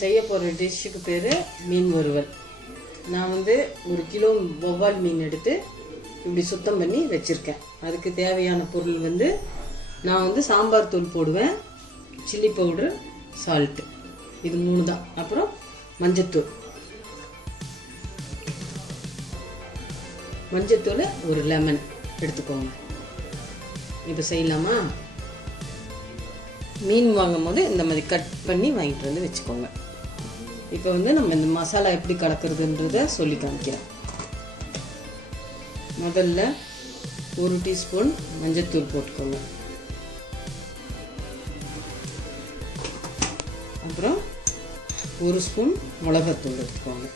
செய்ய போகிற டிஷ்ஷுக்கு பேர் மீன் வறுவல். நான் வந்து 1 கிலோ வவ்வால் மீன் எடுத்து இப்படி சுத்தம் பண்ணி வச்சுருக்கேன். அதுக்கு தேவையான பொருள் வந்து நான் வந்து சாம்பார் தூள் போடுவேன், சில்லி பவுட்ரு, சால்ட்டு, இது 3 தான். அப்புறம் மஞ்சத்தூள், ஒரு லெமன் எடுத்துக்கோங்க. இப்போ செய்யலாமா? மீன் வாங்கும் போது இந்த மாதிரி கட் பண்ணி வாங்கிட்டு வந்து வச்சுக்கோங்க. இப்போ வந்து நம்ம இந்த மசாலா எப்படி கலக்கிறதுன்றத சொல்லி காமிக்கிறேன். முதல்ல 1 டீஸ்பூன் மஞ்சத்தூள் போட்டுக்கோங்க. அப்புறம் 1 ஸ்பூன் மிளகாத்தூள் எடுத்துக்கோங்க.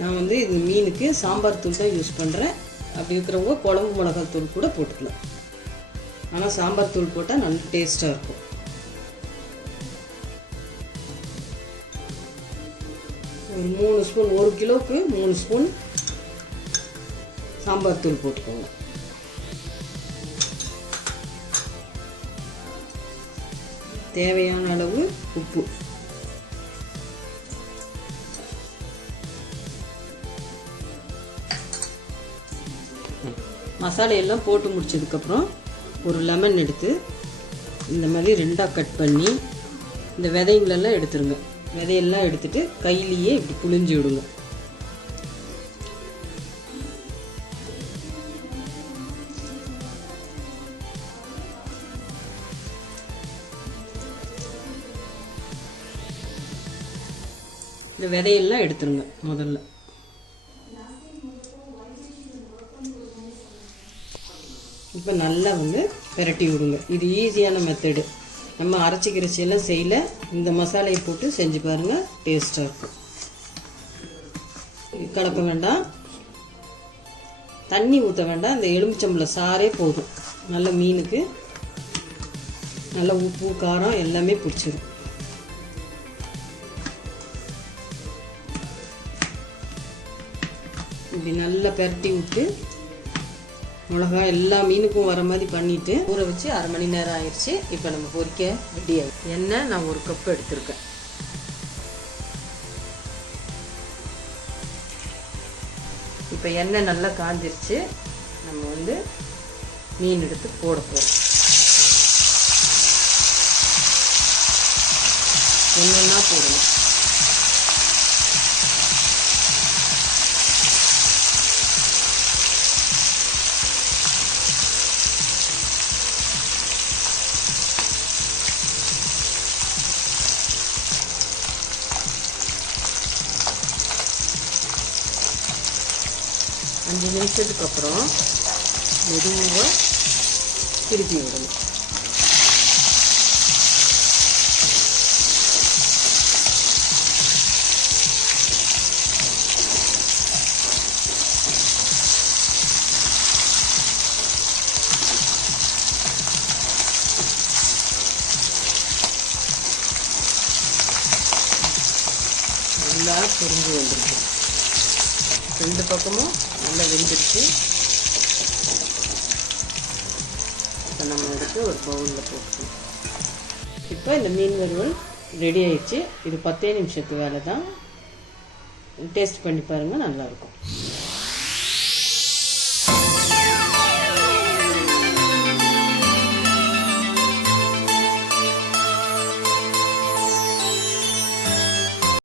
நான் வந்து இந்த மீனுக்கு சாம்பார் தூள் தான் யூஸ் பண்ணுறேன். அப்படி இருக்கிறவங்க குழம்பு மிளகாத்தூள் கூட போட்டுக்கலாம். ஆனால் சாம்பார் தூள் போட்டால் நல்ல டேஸ்ட்டாக இருக்கும். ஒரு 3 ஸ்பூன், 1 கிலோவுக்கு 3 ஸ்பூன் சாம்பார் தூள் போட்டுக்கோங்க. தேவையான அளவு உப்பு. மசாலையெல்லாம் போட்டு முடிச்சதுக்கப்புறம் ஒரு லெமன் எடுத்து இந்த மாதிரி 2ஆக கட் பண்ணி இந்த விதைங்களெல்லாம் எடுத்துருங்க. விதையெல்லாம் எடுத்துட்டு கையிலேயே இப்படி புழிஞ்சு விடுங்க. இந்த விதையெல்லாம் எடுத்துருங்க முதல்ல. இப்போ நல்லா வந்து பெரட்டி விடுங்க. இது ஈஸியான மெத்தடு. நம்ம அரைச்சிக்கிறச்சியெல்லாம் செய்யல, இந்த மசாலையை போட்டு செஞ்சு பாருங்கள், டேஸ்ட்டாக இருக்கும். கலக்க வேண்டாம், தண்ணி ஊற்ற வேண்டாம். இந்த எலுமிச்சம்பழம் சாரே போதும். நல்ல மீனுக்கு நல்ல உப்பு காரம் எல்லாமே பிடிச்சிடும். இப்படி நல்லா பெரட்டி விட்டு மிளகா எல்லா மீனுக்கும் வர மாதிரி பண்ணிவிட்டு ஊற வச்சு 1/2 மணி நேரம் ஆயிடுச்சு. இப்போ நம்ம பொரிக்க ரெடி ஆகிடும். எண்ணெய் நான் 1 கப் எடுத்திருக்கேன். இப்போ எண்ணெய் நல்லா காஞ்சிருச்சு. நம்ம வந்து மீன் எடுத்து போட போகிறோம். ஒன்றுன்னா போடணும். அஞ்சு நிமிஷத்துக்கு அப்புறம் மெதுவாக திருப்பி விடணும். நல்லா பொரிஞ்சு வந்துருக்கு. 2 பக்கமும் நல்லா வெந்துருச்சு. இப்போ நம்ம எடுத்து ஒரு பவுலில் போட்டுக்கணும். இப்போ இந்த மீன் வறுவல் ரெடி ஆயிடுச்சு. இது 10 நிமிஷத்து வேலை தான். டேஸ்ட் பண்ணி பாருங்கள், நல்லாயிருக்கும்.